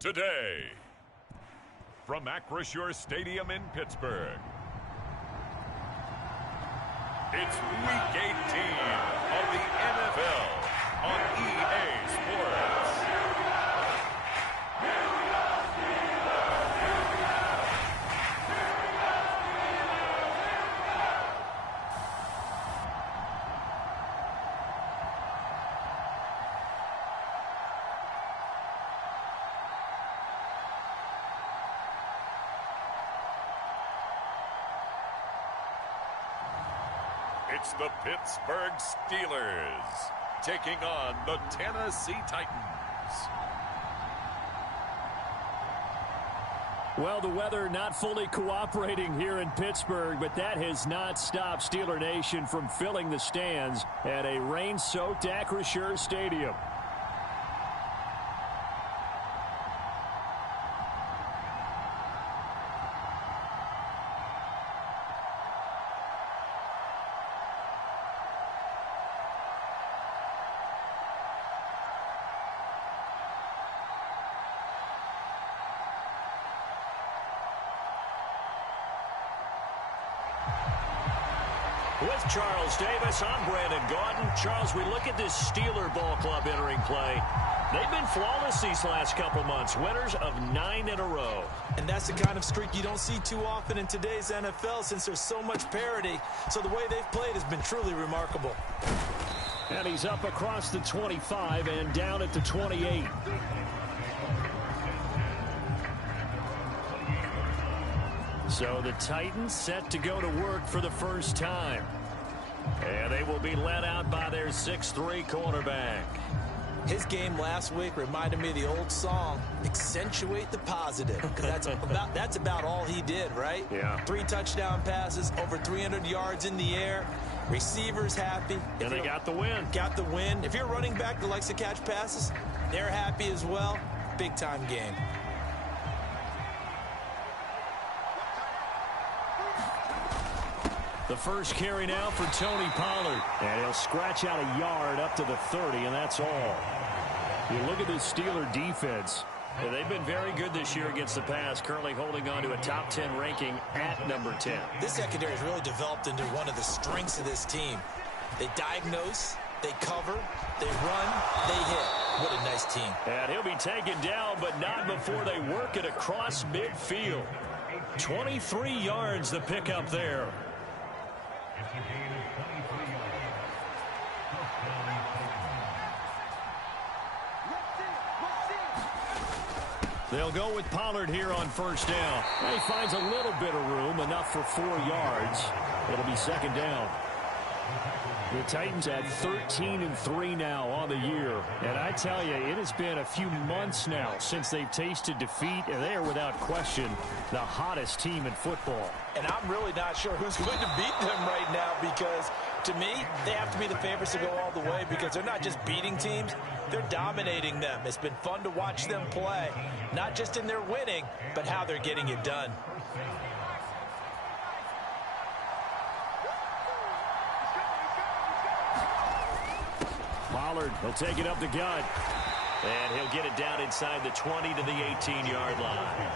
Today, from Acrisure Stadium in Pittsburgh, it's Week 18 of the NFL on EA Sports. It's the Pittsburgh Steelers taking on the Tennessee Titans. Well, the weather not fully cooperating here in Pittsburgh, but that has not stopped Steeler Nation from filling the stands at a rain-soaked Acrisure Stadium. With Charles Davis, I'm Brandon Gaudin. Charles, we look at this Steeler ball club entering play. They've been flawless these last couple months, winners of 9 in a row. And that's the kind of streak you don't see too often in today's NFL since there's so much parity. So the way they've played has been truly remarkable. And he's up across the 25 and down at the 28. So the Titans set to go to work for the first time. And they will be led out by their 6'3" quarterback. His game last week reminded me of the old song, Accentuate the Positive. Because that's about all he did, right? Yeah. 3 touchdown passes, over 300 yards in the air. Receivers happy. And they got the win. Got the win. If you're a running back that likes to catch passes, they're happy as well. Big-time game. The first carry now for Tony Pollard. And he'll scratch out a yard up to the 30, and that's all. You look at this Steeler defense. Yeah, they've been very good this year against the pass, currently holding on to a top 10 ranking at number 10. This secondary has really developed into one of the strengths of this team. They diagnose, they cover, they run, they hit. What a nice team. And he'll be taken down, but not before they work it across midfield. 23 yards the pickup there. They'll go with Pollard here on first down. He finds a little bit of room, enough for 4 yards. It'll be second down. The Titans at 13-3 now on the year. And I tell you, it has been a few months now since they've tasted defeat, and they are without question the hottest team in football. And I'm really not sure who's going to beat them right now because, to me, they have to be the favorites to go all the way because they're not just beating teams, they're dominating them. It's been fun to watch them play, not just in their winning, but how they're getting it done. Pollard, he'll take it up the gut. And he'll get it down inside the 20 to the 18-yard line.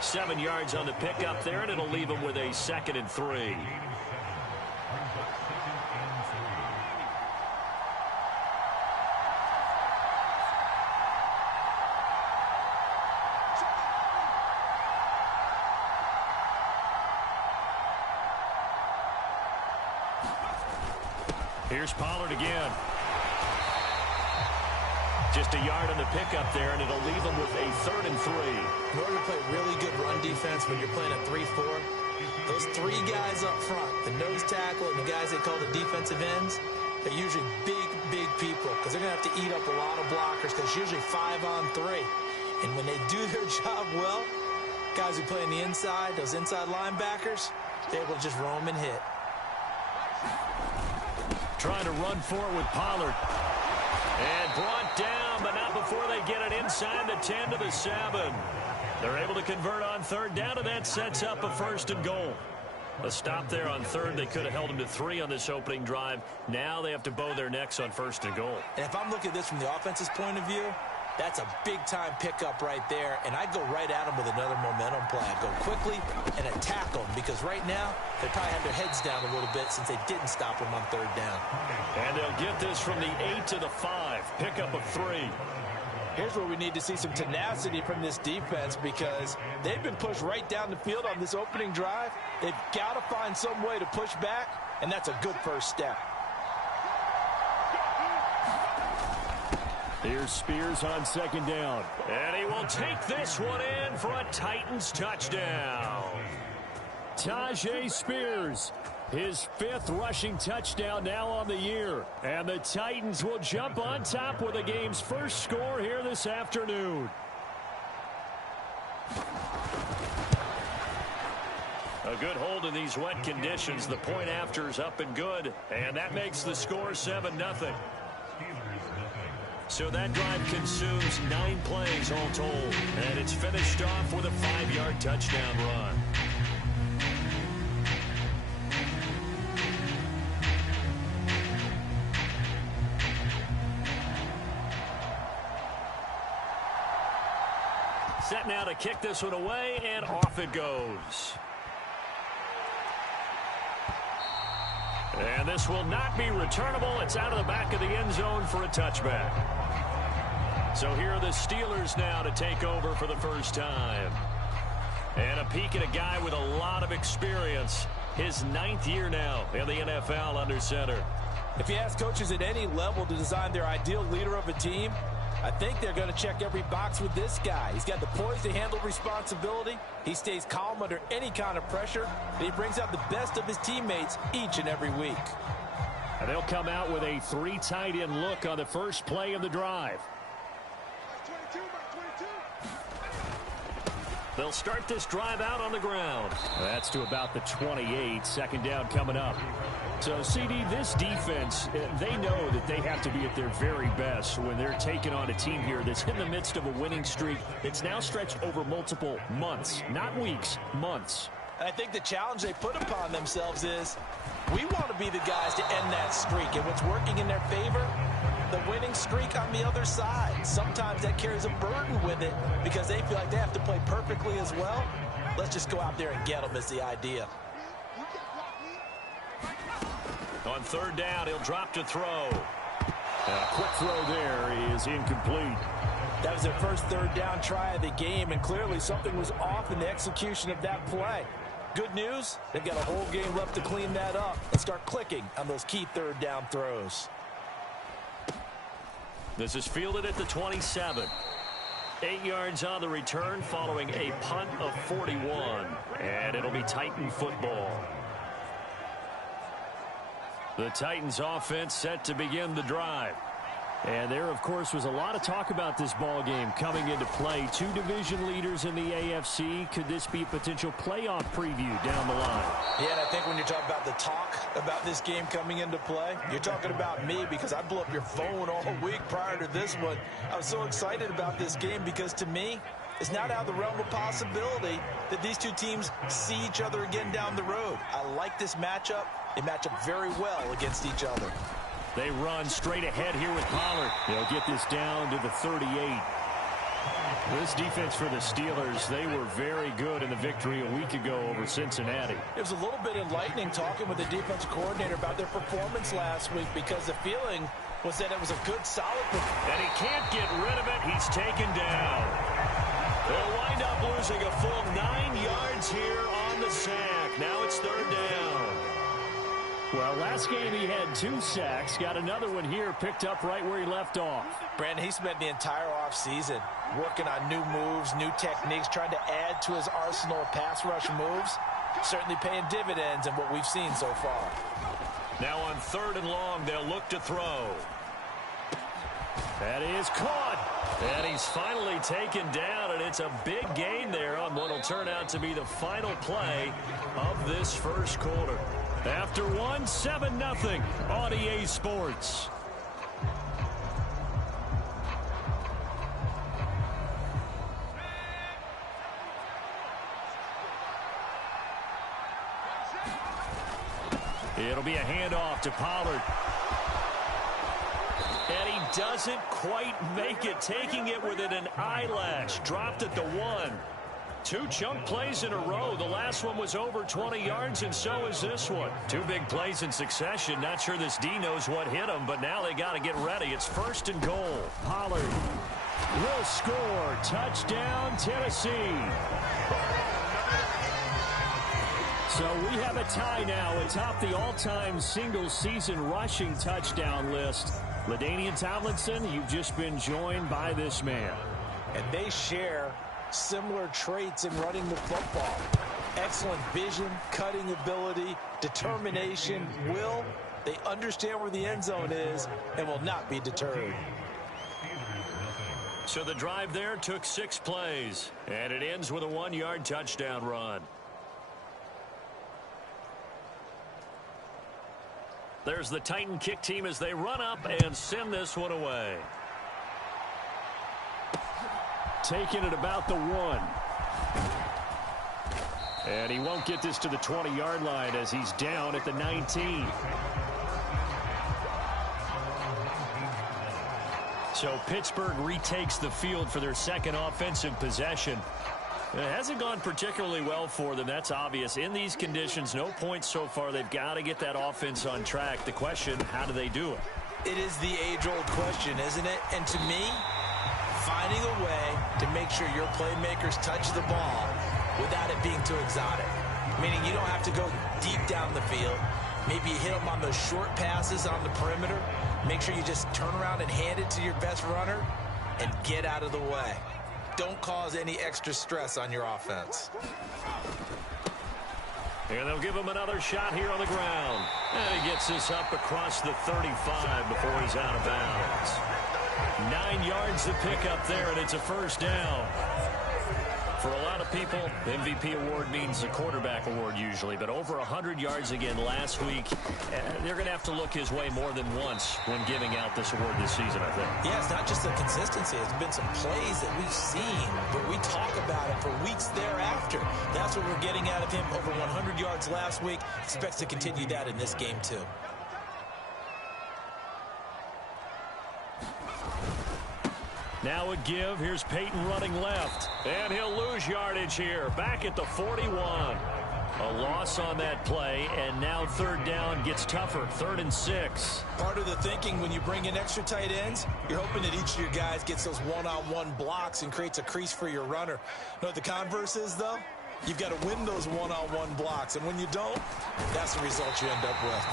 7 yards on the pickup there, and it'll leave him with a 2nd and 3. Here's Pollard again. Just a yard on the pickup there, and it'll leave them with a 3rd and 3. In order to play really good run defense when you're playing a 3-4, those 3 guys up front, the nose tackle and the guys they call the defensive ends, are usually big people because they're going to have to eat up a lot of blockers because it's usually 5-on-3. And when they do their job well, guys who play on the inside, those inside linebackers, they're able to just roam and hit. Trying to run forward with Pollard. And brought down, but not before they get it inside the 10 to the 7. They're able to convert on 3rd down, and that sets up a 1st and goal. A stop there on 3rd. They could have held them to 3 on this opening drive. Now they have to bow their necks on 1st and goal. And if I'm looking at this from the offense's point of view, That's a big-time pickup right there, and I'd go right at him with another momentum play. I'd go quickly and attack them because right now they probably have their heads down a little bit since they didn't stop him on third down. And they'll get this from the 8 to the 5. Pickup of 3. Here's where we need to see some tenacity from this defense because they've been pushed right down the field on this opening drive. They've got to find some way to push back, and that's a good first step. Here's Spears on second down. And he will take this one in for a Titans touchdown. Tyjae Spears, his 5th rushing touchdown now on the year. And the Titans will jump on top with the game's first score here this afternoon. A good hold in these wet conditions. The point after is up and good. And that makes the score 7-0. So that drive consumes 9 plays all told. And it's finished off with a 5-yard touchdown run. Set now to kick this one away, and off it goes. And this will not be returnable. It's out of the back of the end zone for a touchback. So here are the Steelers now to take over for the first time. And a peek at a guy with a lot of experience. His 9th year now in the NFL under center. If you ask coaches at any level to design their ideal leader of a team, I think they're going to check every box with this guy. He's got the poise to handle responsibility. He stays calm under any kind of pressure. And he brings out the best of his teammates each and every week. And they'll come out with a 3 tight end look on the first play of the drive. They'll start this drive out on the ground. That's to about the 28. Second down coming up. So, CD, this defense, they know that they have to be at their very best when they're taking on a team here that's in the midst of a winning streak that's now stretched over multiple months, not weeks, months. And I think the challenge they put upon themselves is we want to be the guys to end that streak. And what's working in their favor? The winning streak on the other side. Sometimes that carries a burden with it because they feel like they have to play perfectly as well. Let's just go out there and get them is the idea. On third down, he'll drop to throw. A quick throw there is incomplete. That was their first third down try of the game, and clearly something was off in the execution of that play. Good news, they've got a whole game left to clean that up and start clicking on those key third down throws. This is fielded at the 27. 8 yards on the return following a punt of 41. And it'll be Titan football. The Titans offense set to begin the drive. And there, of course, was a lot of talk about this ball game coming into play. 2 division leaders in the AFC. Could this be a potential playoff preview down the line? Yeah, and I think when you're talking about the talk about this game coming into play, you're talking about me because I blew up your phone all week prior to this one. I was so excited about this game because to me, it's not out of the realm of possibility that these two teams see each other again down the road. I like this matchup. They match up very well against each other. They run straight ahead here with Pollard. They'll get this down to the 38. This defense for the Steelers, they were very good in the victory a week ago over Cincinnati. It was a little bit enlightening talking with the defensive coordinator about their performance last week because the feeling was that it was a good, solid performance. And he can't get rid of it. He's taken down. They'll wind up losing a full 9 yards here on the sack. Now it's third down. Well, last game he had 2 sacks. Got another one here, picked up right where he left off. Brandon, he spent the entire offseason working on new moves, new techniques, trying to add to his arsenal of pass rush moves. Certainly paying dividends in what we've seen so far. Now on third and long, they'll look to throw. That is caught. And he's finally taken down, and it's a big gain there on what will turn out to be the final play of this first quarter. After 7-0 on EA Sports. It'll be a handoff to Pollard. And he doesn't quite make it, taking it within an eyelash. Dropped at the 1. 2 chunk plays in a row. The last one was over 20 yards, and so is this one. 2 big plays in succession. Not sure this D knows what hit him, but now they got to get ready. It's 1st and goal. Pollard will score. Touchdown, Tennessee. So we have a tie now atop the all-time single-season rushing touchdown list. LaDainian Tomlinson, you've just been joined by this man. And they share similar traits in running the football. Excellent vision, cutting ability, determination, will. They understand where the end zone is and will not be deterred. So the drive there took 6 plays, and it ends with a 1-yard touchdown run. There's the Titan kick team as they run up and send this one away. Taking it about the 1. And he won't get this to the 20-yard line as he's down at the 19. So Pittsburgh retakes the field for their second offensive possession. It hasn't gone particularly well for them. That's obvious. In these conditions, no points so far. They've got to get that offense on track. The question, how do they do it? It is the age-old question, isn't it? And to me, finding a way to make sure your playmakers touch the ball without it being too exotic. Meaning you don't have to go deep down the field. Maybe you hit them on those short passes on the perimeter. Make sure you just turn around and hand it to your best runner and get out of the way. Don't cause any extra stress on your offense. And they'll give him another shot here on the ground. And he gets this up across the 35 before he's out of bounds. 9 yards to pick up there, and it's a 1st down. For a lot of people, MVP award means a quarterback award usually, but over 100 yards again last week. They're going to have to look his way more than once when giving out this award this season, I think. Yeah, it's not just the consistency. It's been some plays that we've seen, but we talk about it for weeks thereafter. That's what we're getting out of him. Over 100 yards last week. Expects to continue that in this game, too. Now a give. Here's Peyton running left. And he'll lose yardage here. Back at the 41. A loss on that play. And now 3rd down gets tougher. 3rd and 6. Part of the thinking when you bring in extra tight ends, you're hoping that each of your guys gets those one-on-one blocks and creates a crease for your runner. You know what the converse is, though? You've got to win those one-on-one blocks. And when you don't, that's the result you end up with.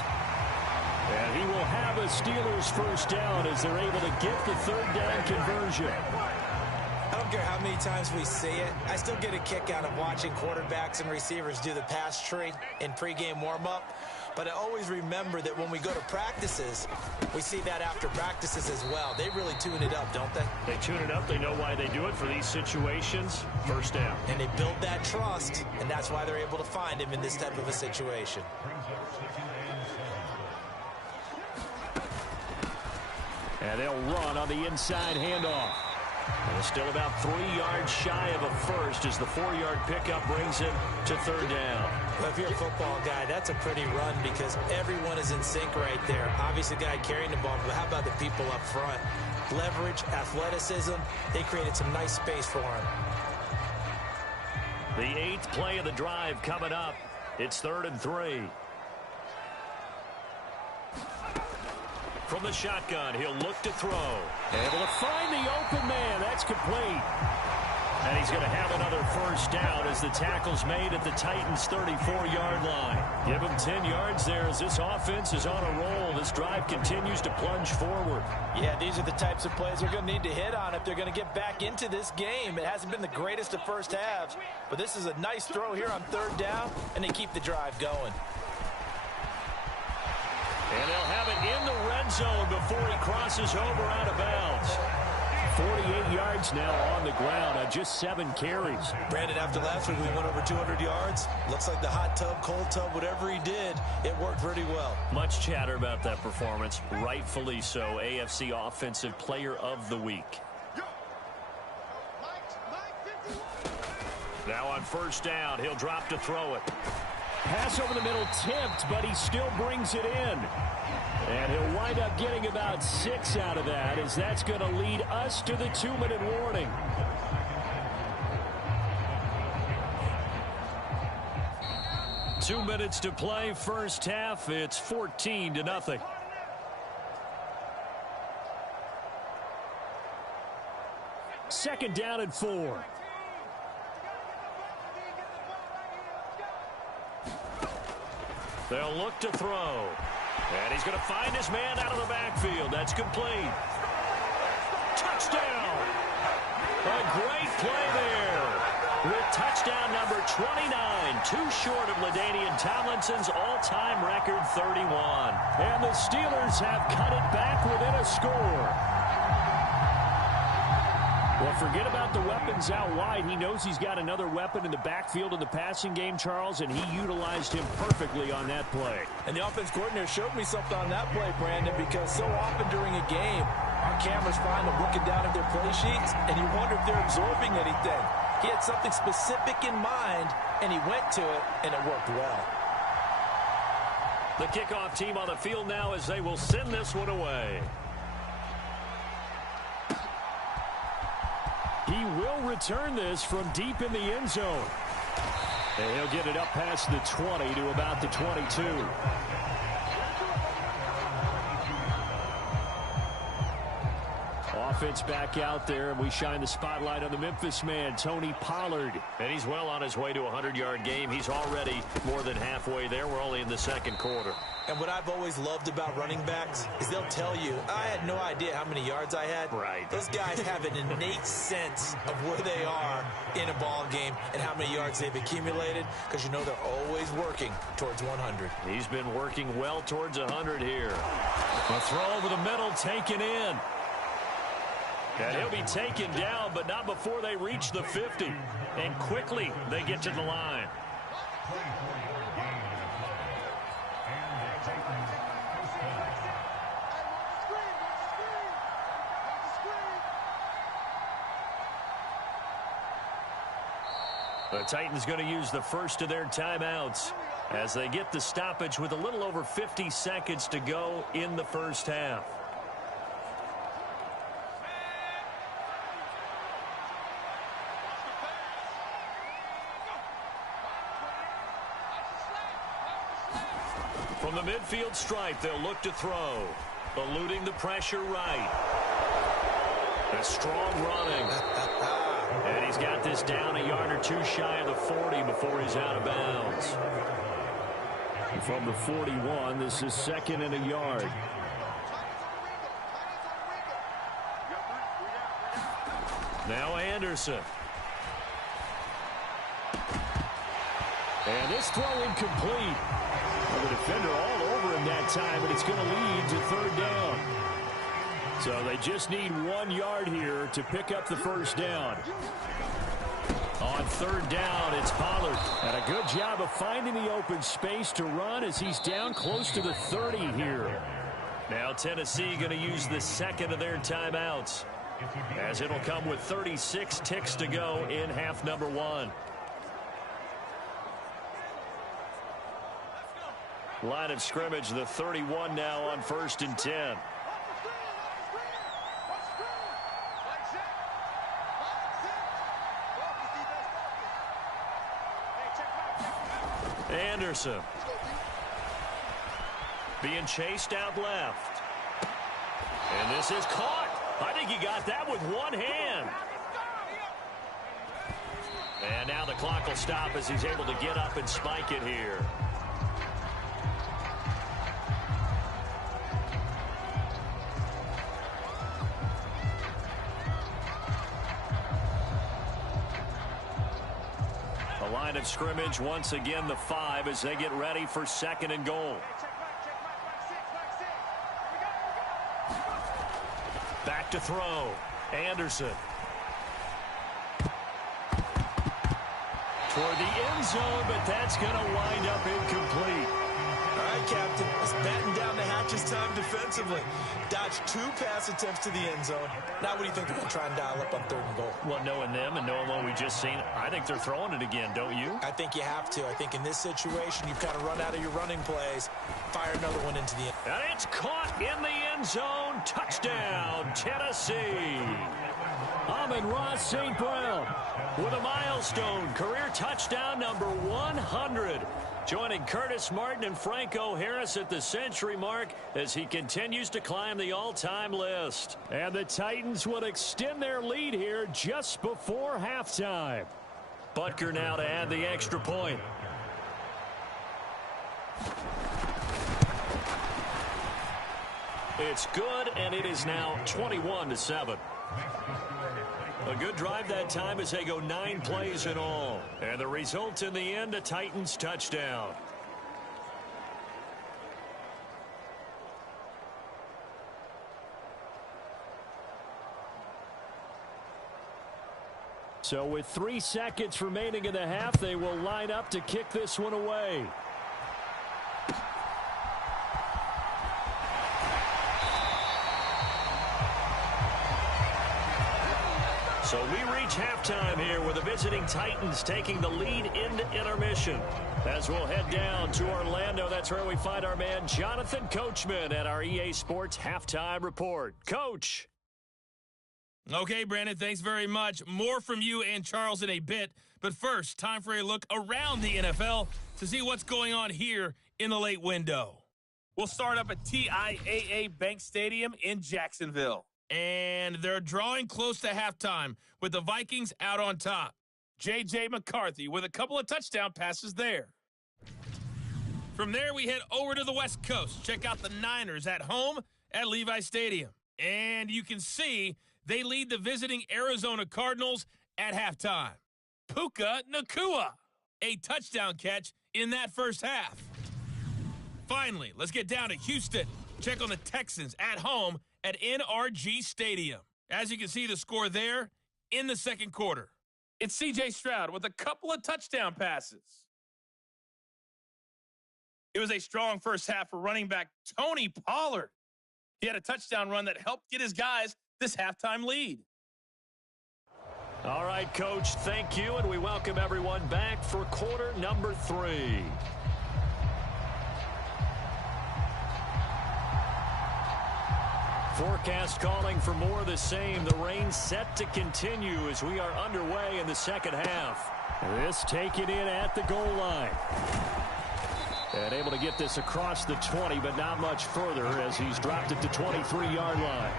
And he will have a Steelers 1st down as they're able to get the 3rd down conversion. I don't care how many times we see it. I still get a kick out of watching quarterbacks and receivers do the pass tree in pregame warm-up. But I always remember that when we go to practices, we see that after practices as well. They really tune it up, don't they? They tune it up. They know why they do it for these situations. 1st down. And they build that trust, and that's why they're able to find him in this type of a situation. And they'll run on the inside handoff. And it's still about 3 yards shy of a 1st as the 4-yard pickup brings it to 3rd down. Well, if you're a football guy, that's a pretty run because everyone is in sync right there. Obviously, the guy carrying the ball, but how about the people up front? Leverage, athleticism, they created some nice space for him. The 8th play of the drive coming up. It's 3rd and 3. From the shotgun, he'll look to throw. Able to find the open man. That's complete. And he's going to have another 1st down as the tackle's made at the Titans' 34-yard line. Give him 10 yards there as this offense is on a roll. This drive continues to plunge forward. Yeah, these are the types of plays they're going to need to hit on if they're going to get back into this game. It hasn't been the greatest of first halves, but this is a nice throw here on 3rd down, and they keep the drive going. And they'll have it in the red zone before he crosses over out of bounds. 48 yards now on the ground on just 7 carries. Brandon, after last week, we went over 200 yards. Looks like the hot tub, cold tub, whatever he did, it worked pretty well. Much chatter about that performance. Rightfully so. AFC Offensive Player of the Week. Now on 1st down, he'll drop to throw it. Pass over the middle tipped, but he still brings it in. And he'll wind up getting about 6 out of that, as that's going to lead us to the 2-minute warning. Two minutes to play, first half. It's 14-0. Second down and 4. They'll look to throw. And he's going to find his man out of the backfield. That's complete. Touchdown! A great play there. With touchdown number 29, too short of LaDainian Tomlinson's all-time record 31. And the Steelers have cut it back within a score. Well, forget about the weapons out wide. He knows he's got another weapon in the backfield in the passing game, Charles, and he utilized him perfectly on that play. And the offense coordinator showed me something on that play, Brandon, because so often during a game, our cameras find them looking down at their play sheets, and you wonder if they're absorbing anything. He had something specific in mind, and he went to it, and it worked well. The kickoff team on the field now as they will send this one away. He will return this from deep in the end zone. And he'll get it up past the 20 to about the 22. Offense back out there, and we shine the spotlight on the Memphis man, Tony Pollard. And he's well on his way to a 100-yard game. He's already more than halfway there. We're only in the second quarter. And what I've always loved about running backs is they'll tell you, I had no idea how many yards I had. Right. Those guys have an innate sense of where they are in a ball game and how many yards they've accumulated, because you know they're always working towards 100. He's been working well towards 100 here. A throw over the middle, taken in. And he'll be taken down, but not before they reach the 50. And quickly, they get to the line. The Titans going to use the first of their timeouts as they get the stoppage with a little over 50 seconds to go in the first half. From the midfield stripe, they'll look to throw. Eluding the pressure right. A strong running. And he's got this down a yard or two shy of the 40 before he's out of bounds. From the 41, this is second and a yard. Now Anderson. And this throw incomplete. Well, the defender all over him that time, but it's going to lead to third down. So they just need 1 yard here to pick up the first down. On third down, it's Pollard. And a good job of finding the open space to run as he's down close to the 30 here. Now Tennessee going to use the second of their timeouts, as it'll come with 36 ticks to go in half number 1. Line of scrimmage, the 31 now on 1st and 10. Anderson. Being chased out left. And this is caught. I think he got that with one hand. And now the clock will stop as he's able to get up and spike it here. Line of scrimmage once again the 5 as they get ready for second and goal. Back to throw. Anderson. Toward the end zone, but that's going to wind up incomplete. right, Captain. Let's batten down the hatches time defensively. Dodge 2 pass attempts to the end zone. Now what do you think they're going to try and dial up on 3rd and goal? Well, knowing them and knowing what we just seen, I think they're throwing it again, don't you? I think you have to. I think in this situation, you've kind of run out of your running plays. Fire another one into the end. And it's caught in the end zone. Touchdown, Tennessee. Amon-Ra St. Brown with a milestone career touchdown number 100. Joining Curtis Martin and Franco Harris at the century mark as he continues to climb the all-time list. And the Titans will extend their lead here just before halftime. Butker now to add the extra point. It's good, and it is now 21-7. A good drive that time as they go 9 plays in all. And the result in the end, a Titans touchdown. So with 3 seconds remaining in the half, they will line up to kick this one away. So we reach halftime here with the visiting Titans taking the lead into intermission. As we'll head down to Orlando, that's where we find our man Jonathan Coachman at our EA Sports Halftime Report. Coach. Okay, Brandon, thanks very much. More from you and Charles in a bit. But first, time for a look around the NFL to see what's going on here in the late window. We'll start up at TIAA Bank Stadium in Jacksonville. And they're drawing close to halftime with the Vikings out on top. J.J. McCarthy with a couple of touchdown passes there. From there, we head over to the West Coast. Check out the Niners at home at Levi Stadium. And you can see they lead the visiting Arizona Cardinals at halftime. Puka Nacua, a touchdown catch in that first half. Finally, let's get down to Houston. Check on the Texans at home at NRG Stadium. As you can see the score there in the second quarter. It's C.J. Stroud with a couple of touchdown passes. It was a strong first half for running back Tony Pollard. He had a touchdown run that helped get his guys this halftime lead. All right, Coach, thank you, and we welcome everyone back for quarter number 3. Forecast calling for more of the same. The rain set to continue as we are underway in the second half. This taken in at the goal line. And able to get this across the 20, but not much further as he's dropped it to 23-yard line.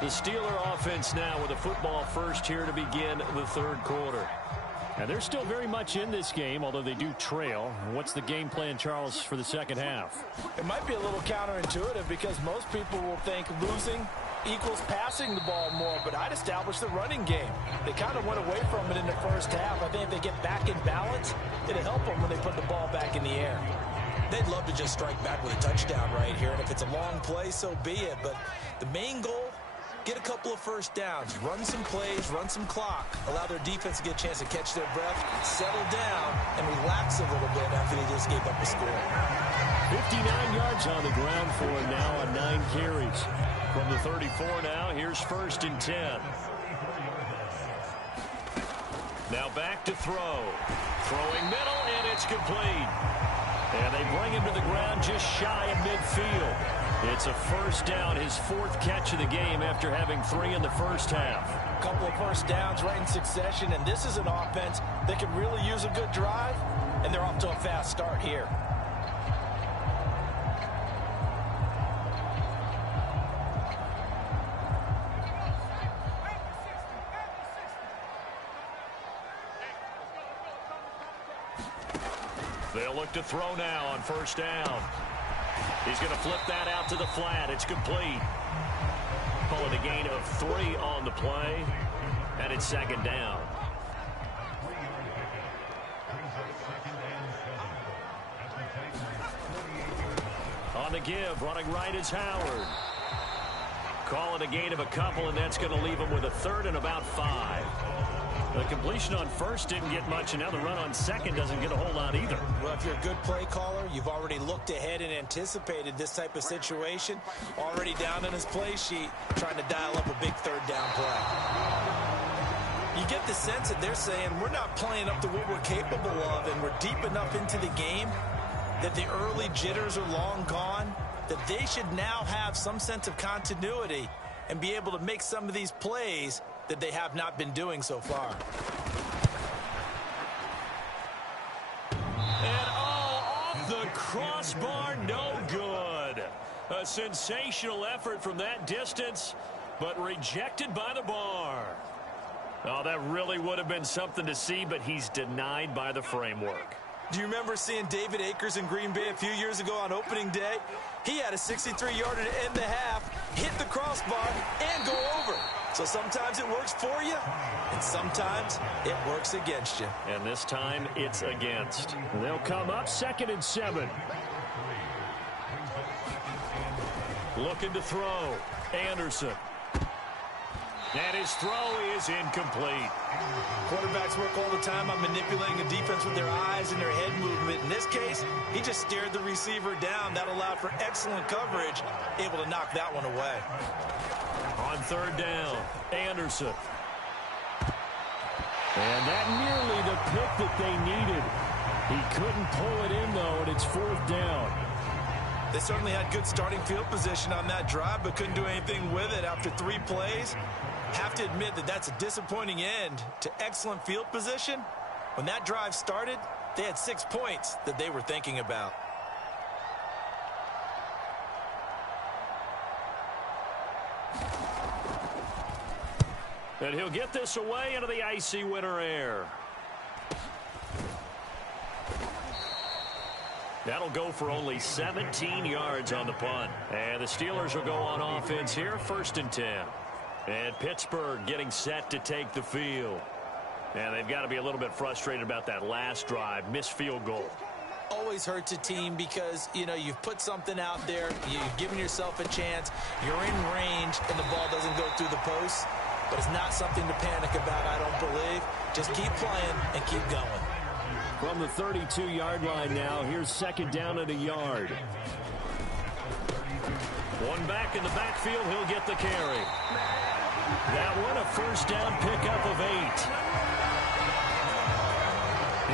The Steeler offense now with a football first here to begin the third quarter. And they're still very much in this game, although they do trail. What's the game plan, Charles, for the second half? It might be a little counterintuitive because most people will think losing equals passing the ball more, but I'd establish the running game. They kind of went away from it in the first half. I think if they get back in balance, it'll help them when they put the ball back in the air. They'd love to just strike back with a touchdown right here, and if it's a long play, so be it. But the main goal, get a couple of first downs, run some plays, run some clock, allow their defense to get a chance to catch their breath, settle down, and relax a little bit after they just gave up a score. 59 yards on the ground for him now on 9 carries. From the 34 now, here's 1st and 10. Now back to throw. Throwing middle, and it's complete. And they bring him to the ground just shy of midfield. It's a first down, his 4th catch of the game after having 3 in the first half. A couple of first downs right in succession, and this is an offense that can really use a good drive, and they're off to a fast start here. They'll look to throw now on first down. He's going to flip that out to the flat. It's complete. Pulling a gain of 3 on the play, and it's second down. On the give, running right is Howard. Calling a gain of a couple, and that's going to leave him with a 3rd and about 5. The completion on first didn't get much, and now the run on second doesn't get a whole lot either. Well, if you're a good play caller, you've already looked ahead and anticipated this type of situation. Already down in his play sheet, trying to dial up a big third down play. You get the sense that they're saying we're not playing up to what we're capable of, and we're deep enough into the game that the early jitters are long gone, that they should now have some sense of continuity and be able to make some of these plays that they have not been doing so far. And off the crossbar, no good. A sensational effort from that distance, but rejected by the bar. Oh, that really would have been something to see, but he's denied by the framework. Do you remember seeing David Akers in Green Bay a few years ago on opening day? He had a 63-yarder to end the half, hit the crossbar, and go over. So sometimes it works for you, and sometimes it works against you. And this time, it's against. They'll come up 2nd and 7. Looking to throw. Anderson. And his throw is incomplete. Quarterbacks work all the time on manipulating a defense with their eyes and their head movement. In this case, he just stared the receiver down. That allowed for excellent coverage, able to knock that one away. On 3rd down, Anderson. And that nearly the pick that they needed. He couldn't pull it in, though, and it's 4th down. They certainly had good starting field position on that drive, but couldn't do anything with it after 3 plays. Have to admit that that's a disappointing end to excellent field position. When that drive started, they had 6 points that they were thinking about. And he'll get this away into the icy winter air. That'll go for only 17 yards on the punt. And the Steelers will go on offense here, 1st and 10. And Pittsburgh getting set to take the field. And they've got to be a little bit frustrated about that last drive, missed field goal. Always hurts a team because, you know, you've put something out there, you've given yourself a chance, you're in range, and the ball doesn't go through the post. But it's not something to panic about, I don't believe. Just keep playing and keep going. From the 32-yard line now, here's 2nd down and a yard. One back in the backfield, he'll get the carry. That one a 1st down pickup of 8.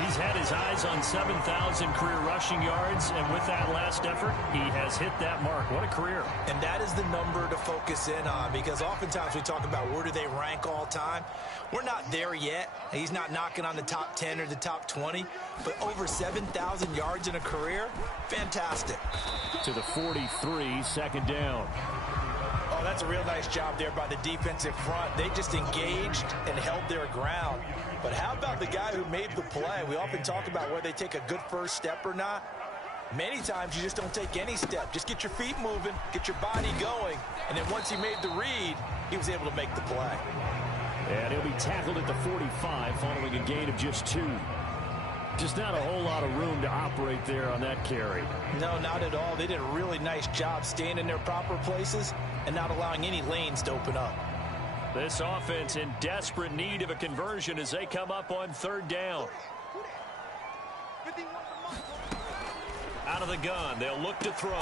He's had his eyes on 7,000 career rushing yards, and with that last effort, he has hit that mark. What a career. And that is the number to focus in on, because oftentimes we talk about where do they rank all time. We're not there yet. He's not knocking on the top 10 or the top 20, but over 7,000 yards in a career, fantastic. To the 43, 2nd down. Oh, that's a real nice job there by the defensive front. They just engaged and held their ground. But how about the guy who made the play? We often talk about whether they take a good first step or not. Many times you just don't take any step. Just get your feet moving, get your body going, and then once he made the read, he was able to make the play. And he'll be tackled at the 45 following a gain of just 2. Just not a whole lot of room to operate there on that carry. No, not at all. They did a really nice job staying in their proper places and not allowing any lanes to open up. This offense in desperate need of a conversion as they come up on 3rd down. Out of the gun, they'll look to throw.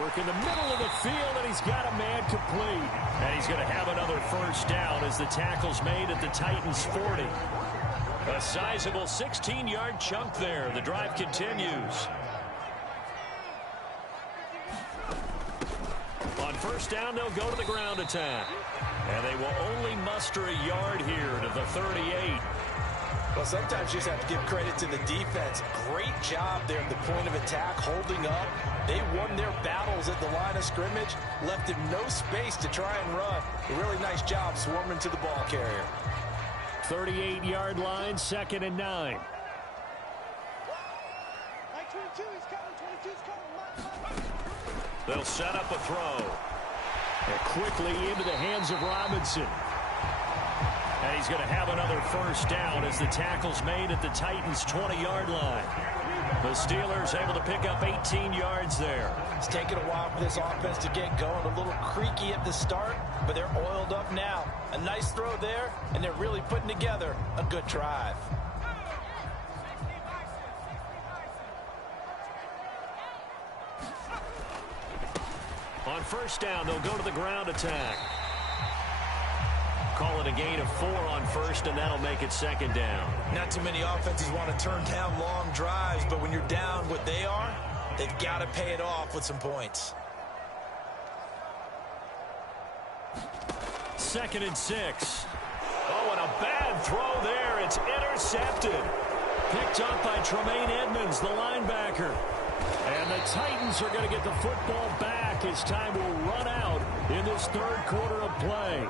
Work in the middle of the field, and he's got a man complete. And he's going to have another 1st down as the tackle's made at the Titans' 40. A sizable 16-yard chunk there. The drive continues. On 1st down, they'll go to the ground attack. And they will only muster a yard here to the 38. Well, sometimes you just have to give credit to the defense. Great job there at the point of attack, holding up. They won their battles at the line of scrimmage, left him no space to try and run. A really nice job swarming to the ball carrier. 38-yard line, 2nd and 9. They'll set up a throw. And quickly into the hands of Robinson. And he's going to have another first down as the tackle's made at the Titans' 20-yard line. The Steelers able to pick up 18 yards there. It's taken a while for this offense to get going. A little creaky at the start, but they're oiled up now. A nice throw there, and they're really putting together a good drive. On first down, they'll go to the ground attack. Call it a gain of 4 on first, and that'll make it second down. Not too many offenses want to turn down long drives, but when you're down what they are, they've got to pay it off with some points. 2nd and 6. Oh, and a bad throw there. It's intercepted. Picked up by Tremaine Edmonds, the linebacker. And the Titans are going to get the football back as time will run out in this third quarter of play.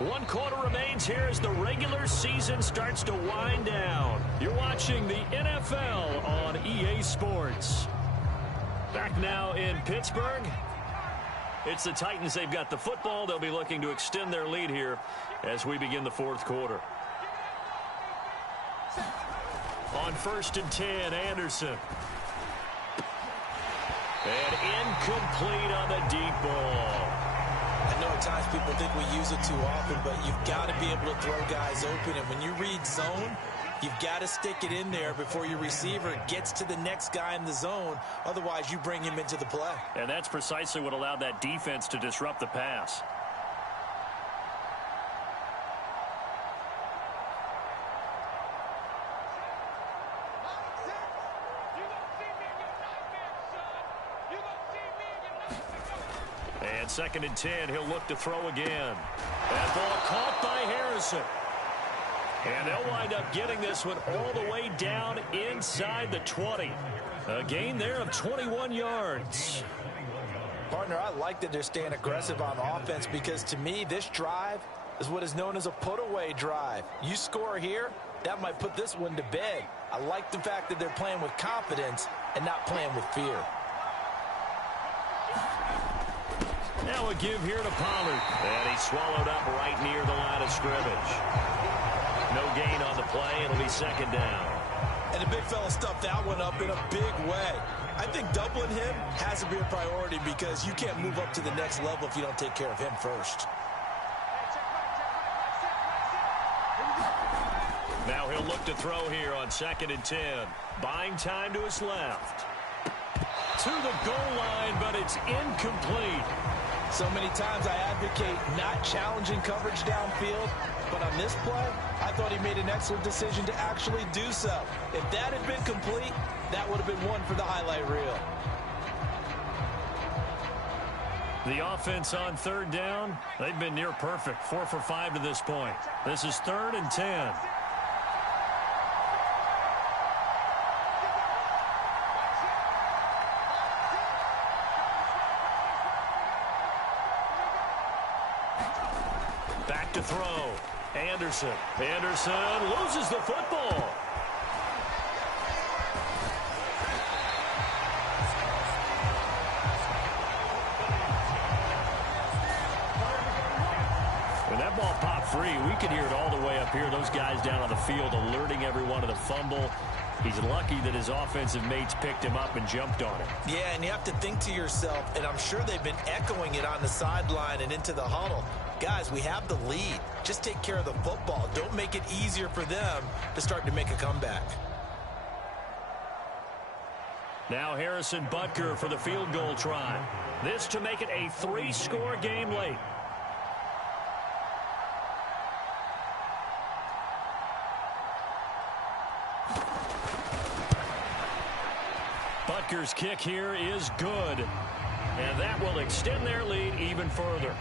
One quarter remains here as the regular season starts to wind down. You're watching the NFL on EA Sports. Back now in Pittsburgh. It's the Titans. They've got the football. They'll be looking to extend their lead here as we begin the fourth quarter. On 1st and 10, Anderson. And incomplete on the deep ball. I know at times people think we use it too often, but you've got to be able to throw guys open. And when you read zone, you've got to stick it in there before your receiver gets to the next guy in the zone. Otherwise, you bring him into the play. And that's precisely what allowed that defense to disrupt the pass. And 2nd and 10, he'll look to throw again. That ball caught by Harrison. And they'll wind up getting this one all the way down inside the 20. A gain there of 21 yards. Partner, I like that they're staying aggressive on offense because to me, this drive is what is known as a put-away drive. You score here, that might put this one to bed. I like the fact that they're playing with confidence and not playing with fear. Now a give here to Pollard. And he swallowed up right near the line of scrimmage. No gain on the play. It'll be second down. And the big fella stuffed that one up in a big way. I think doubling him has to be a priority because you can't move up to the next level if you don't take care of him first. Now he'll look to throw here on 2nd and 10. Buying time to his left. To the goal line, but it's incomplete. So many times I advocate not challenging coverage downfield, but on this play, I thought he made an excellent decision to actually do so. If that had been complete, that would have been one for the highlight reel. The offense on 3rd down, they've been near perfect. 4 for 5 to this point. This is 3rd and 10. Back to throw. Anderson. Anderson loses the football. When that ball popped free, we could hear it all the way up here. Those guys down on the field alerting everyone of the fumble. He's lucky that his offensive mates picked him up and jumped on it. Yeah, and you have to think to yourself, and I'm sure they've been echoing it on the sideline and into the huddle. Guys, we have the lead. Just take care of the football. Don't make it easier for them to start to make a comeback. Now Harrison Butker for the field goal try. This to make it a 3-score game late. Butker's kick here is good. And that will extend their lead even further.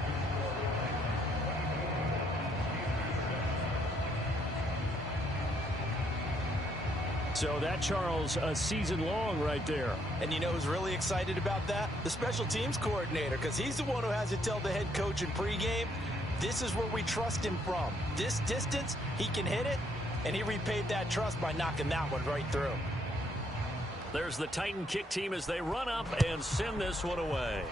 So that, Charles, a season long right there. And you know who's really excited about that? The special teams coordinator, because he's the one who has to tell the head coach in pregame, This is where we trust him from. This distance, he can hit it, and he repaid that trust by knocking that one right through. There's the Titan kick team as they run up and send this one away.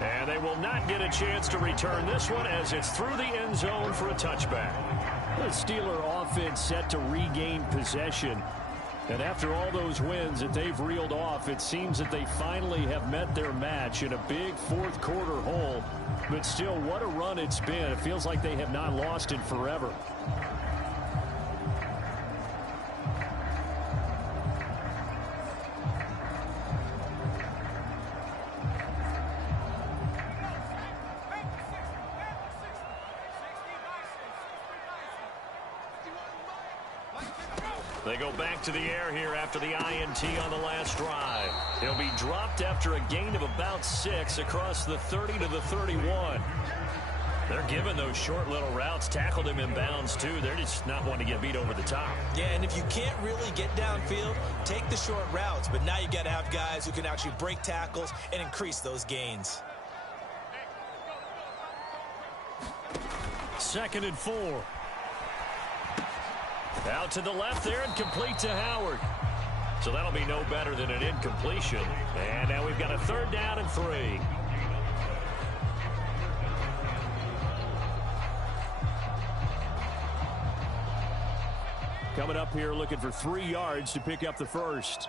And they will not get a chance to return this one as it's through the end zone for a touchback. The Steeler offense set to regain possession. And after all those wins that they've reeled off, it seems that they finally have met their match in a big fourth quarter hole. But still, what a run it's been. It feels like they have not lost in forever. They go back to the air here after the INT on the last drive. He'll be dropped after a gain of about 6 across the 30 to the 31. They're giving those short little routes, tackled him in bounds too. They're just not wanting to get beat over the top. Yeah, and if you can't really get downfield, take the short routes. But now you got to have guys who can actually break tackles and increase those gains. 2nd and 4. Out to the left there and complete to Howard. So that'll be no better than an incompletion. And now we've got a 3rd down and 3. Coming up here looking for 3 yards to pick up the first.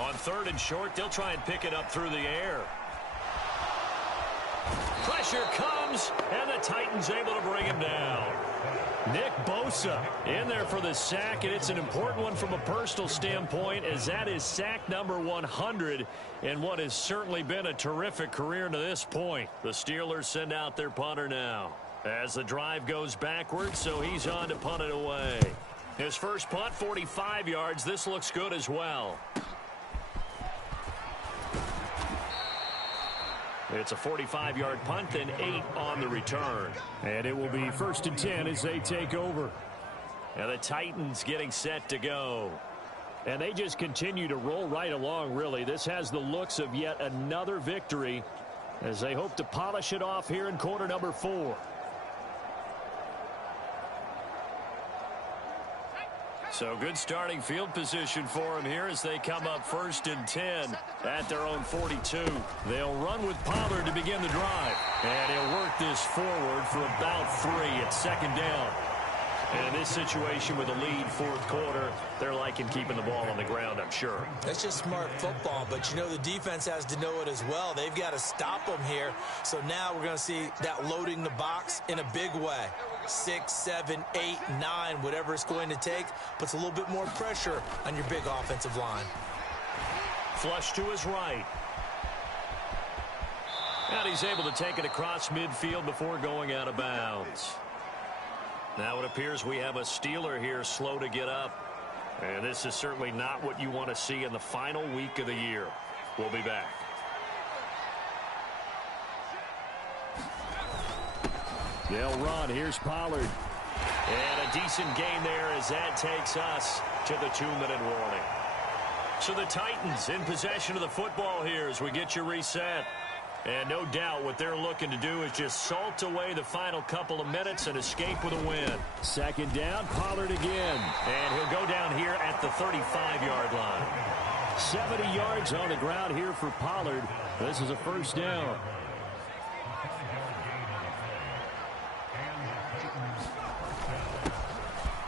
On 3rd and short, they'll try and pick it up through the air. Pressure comes, and the Titans able to bring him down. Nick Bosa in there for the sack, and it's an important one from a personal standpoint, as that is sack number 100 in what has certainly been a terrific career to this point. The Steelers send out their punter now as the drive goes backwards, so he's on to punt it away. His first punt, 45 yards. This looks good as well. It's a 45-yard punt and 8 on the return. And it will be 1st and 10 as they take over. And the Titans getting set to go. And they just continue to roll right along, really. This has the looks of yet another victory as they hope to polish it off here in quarter number 4. So good starting field position for them here as they come up 1st and 10 at their own 42. They'll run with Pollard to begin the drive. And he'll work this forward for about 3 at 2nd down. And in this situation with a lead 4th quarter, they're liking keeping the ball on the ground, I'm sure. That's just smart football, but you know the defense has to know it as well. They've got to stop them here. So now we're going to see that loading the box in a big way. 6, 7, 8, 9, whatever it's going to take, puts a little bit more pressure on your big offensive line. Flush to his right. And he's able to take it across midfield before going out of bounds. Now it appears we have a Steeler here slow to get up. And this is certainly not what you want to see in the final week of the year. We'll be back. They'll run. Here's Pollard. And a decent gain there as that takes us to the 2-minute warning. So the Titans in possession of the football here as we get you reset. And no doubt what they're looking to do is just salt away the final couple of minutes and escape with a win. 2nd down, Pollard again. And he'll go down here at the 35-yard line. 70 yards on the ground here for Pollard. This is a 1st down.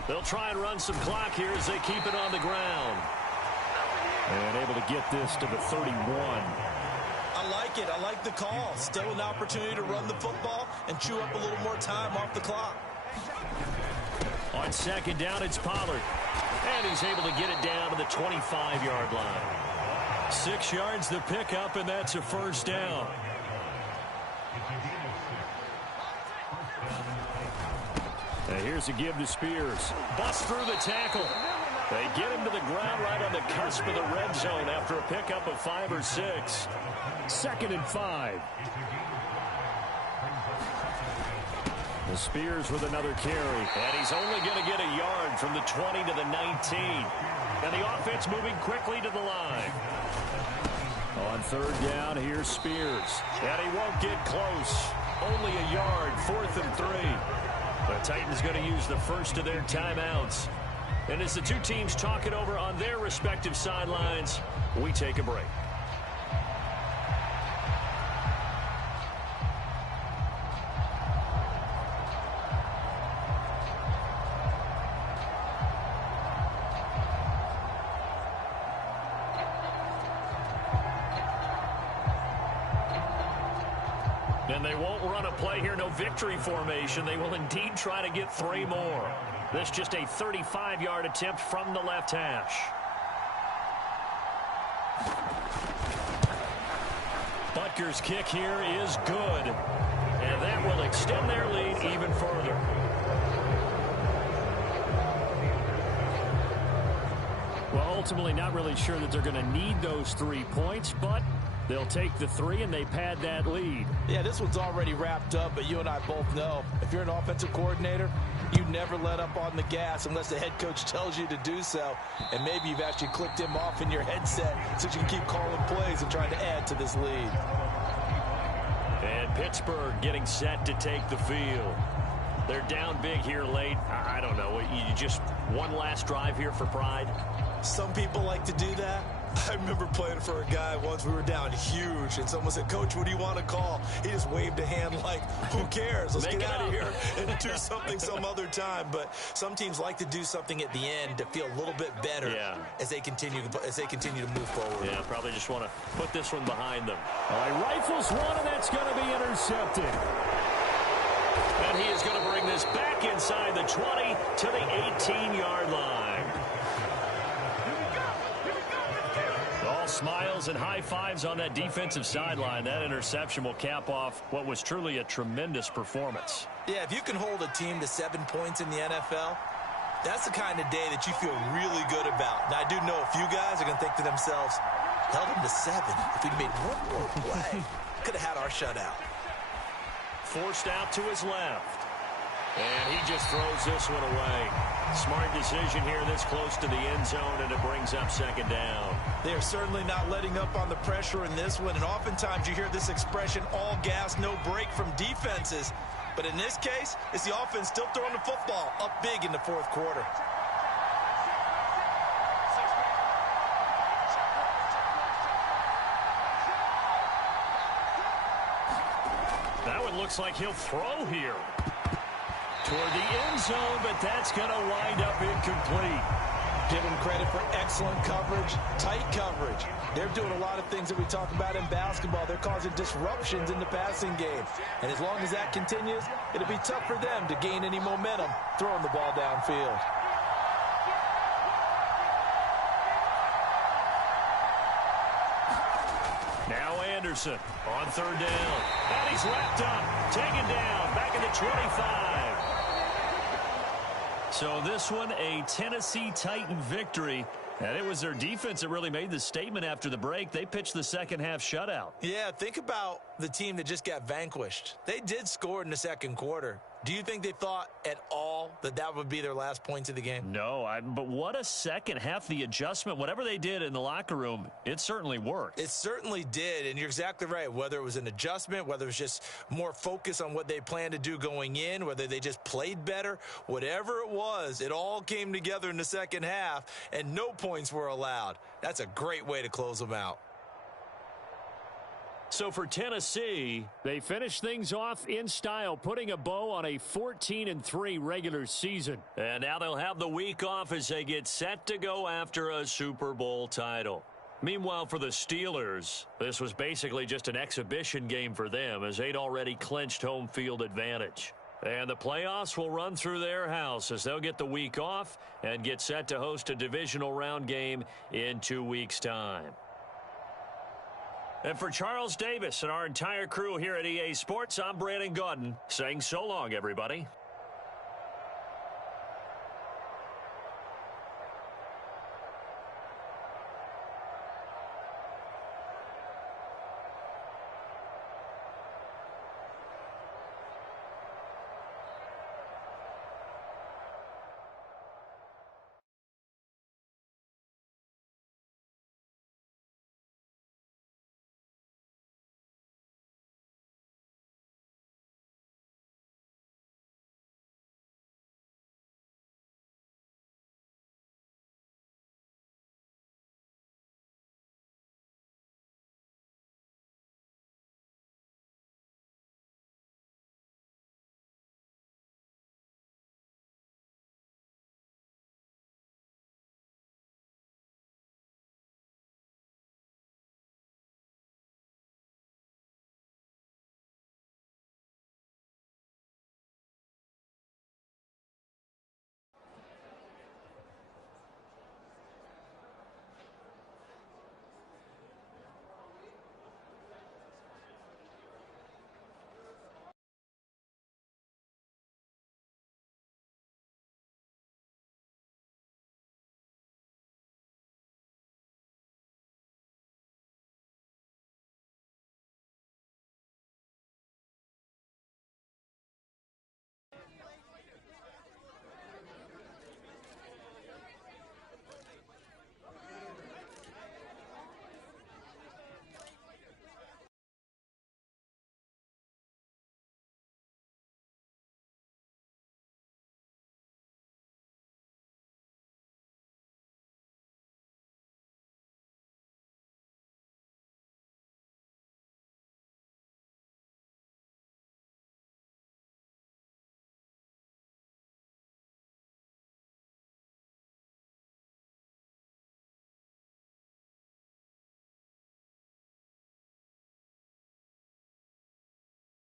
They'll try and run some clock here as they keep it on the ground. And able to get this to the 31. I like it. I like the call. Still an opportunity to run the football and chew up a little more time off the clock. On 2nd down, it's Pollard. And he's able to get it down to the 25-yard line. 6 yards the pickup, and that's a 1st down. And here's a give to Spears. Bust through the tackle. They get him to the ground right on the cusp of the red zone after a pickup of 5 or 6. 2nd and 5. The Spears with another carry. And he's only going to get a yard from the 20 to the 19. And the offense moving quickly to the line. On third down, here's Spears. And he won't get close. Only a yard, 4th and 3. The Titans going to use the first of their timeouts. And as the two teams talk it over on their respective sidelines, we take a break. And they won't run a play here, no victory formation. They will indeed try to get 3 more. This just a 35-yard attempt from the left hash. Butker's kick here is good. And that will extend their lead even further. Well, ultimately not really sure that they're going to need those 3 points, but they'll take the 3 and they pad that lead. Yeah, this one's already wrapped up, but you and I both know if you're an offensive coordinator, you never let up on the gas unless the head coach tells you to do so. And maybe you've actually clicked him off in your headset so you can keep calling plays and trying to add to this lead. And Pittsburgh getting set to take the field. They're down big here late. I don't know. You just one last drive here for pride? Some people like to do that. I remember playing for a guy once. We were down huge, and someone said, "Coach, what do you want to call?" He just waved a hand like, "Who cares? Let's get out of here and do something some other time." But some teams like to do something at the end to feel a little bit better as they continue to move forward. Yeah, probably just want to put this one behind them. All right, rifles one, and that's going to be intercepted. And he is going to bring this back inside the 20 to the 18-yard line. All smiles and high fives on that defensive sideline. That interception will cap off what was truly a tremendous performance. Yeah, if you can hold a team to 7 points in the NFL, that's the kind of day that you feel really good about. Now, I do know a few guys are going to think to themselves, held them to 7. If we'd made one more play, could have had our shutout. Forced out to his left. And he just throws this one away. Smart decision here this close to the end zone, and it brings up 2nd down. They are certainly not letting up on the pressure in this one, and oftentimes you hear this expression, all gas, no break from defenses. But in this case, it's the offense still throwing the football up big in the 4th quarter. That one looks like he'll throw here. Toward the end zone, but that's going to wind up incomplete. Give them credit for excellent coverage, tight coverage. They're doing a lot of things that we talk about in basketball. They're causing disruptions in the passing game. And as long as that continues, it'll be tough for them to gain any momentum throwing the ball downfield. Now Anderson on 3rd down. And he's wrapped up, taken down, back in the 25. So this one, a Tennessee Titan victory. And it was their defense that really made the statement after the break. They pitched the second half shutout. Yeah, think about the team that just got vanquished. They did score in the 2nd quarter. Do you think they thought at all that that would be their last points of the game? No, but what a second half. The adjustment, whatever they did in the locker room, it certainly worked. It certainly did, and you're exactly right. Whether it was an adjustment, whether it was just more focus on what they planned to do going in, whether they just played better, whatever it was, it all came together in the second half, and no points were allowed. That's a great way to close them out. So for Tennessee, they finish things off in style, putting a bow on a 14-3 regular season. And now they'll have the week off as they get set to go after a Super Bowl title. Meanwhile, for the Steelers, this was basically just an exhibition game for them as they'd already clinched home field advantage. And the playoffs will run through their house as they'll get the week off and get set to host a divisional round game in 2 weeks' time. And for Charles Davis and our entire crew here at EA Sports, I'm Brandon Gaudin saying so long, everybody.